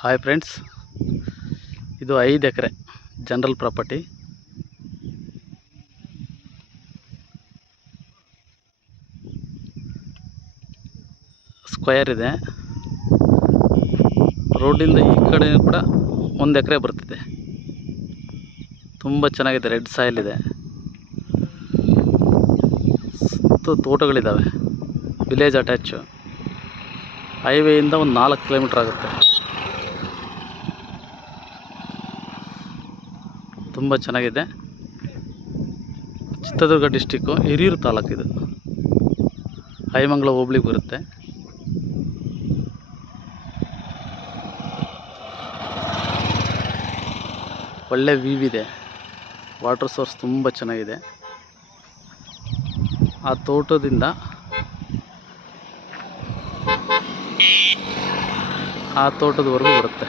Hi friends, ಇದು 5 ಎಕರೆ general property. Square ಇದೆ. ರೋಡಿಂದ ಈ ಕಡೆ ಕೂಡ 1 ಎಕರೆ ಬರ್ತಿದೆ. ತುಂಬ ಚೆನ್ನಾಗಿದೆ. ರೆಡ್ ಸಾಯಿಲ್ ಇದೆ. ಸುತ್ತ ತೋಟಗಳಿದ್ದಾವೆ. Village attach. ಹೈವೇಯಿಂದ ಒಂದು 4 ಕಿಲೋಮೀಟ್ರ್ ಆಗುತ್ತೆ. ತುಂಬ ಚೆನ್ನಾಗಿದೆ. ಚಿತ್ರದುರ್ಗ ಡಿಸ್ಟಿಕ್ಕು, ಹಿರಿಯೂರು ತಾಲೂಕಿದು. ಐಮಂಗಲ ಹೋಬಳಿಗೆ ಬರುತ್ತೆ. ಒಳ್ಳೆ ವ್ಯೂ ಇದೆ. ವಾಟರ್ ಸೋರ್ಸ್ ತುಂಬ ಚೆನ್ನಾಗಿದೆ. ಆ ತೋಟದಿಂದ ಆ ತೋಟದವರೆಗೂ ಬರುತ್ತೆ.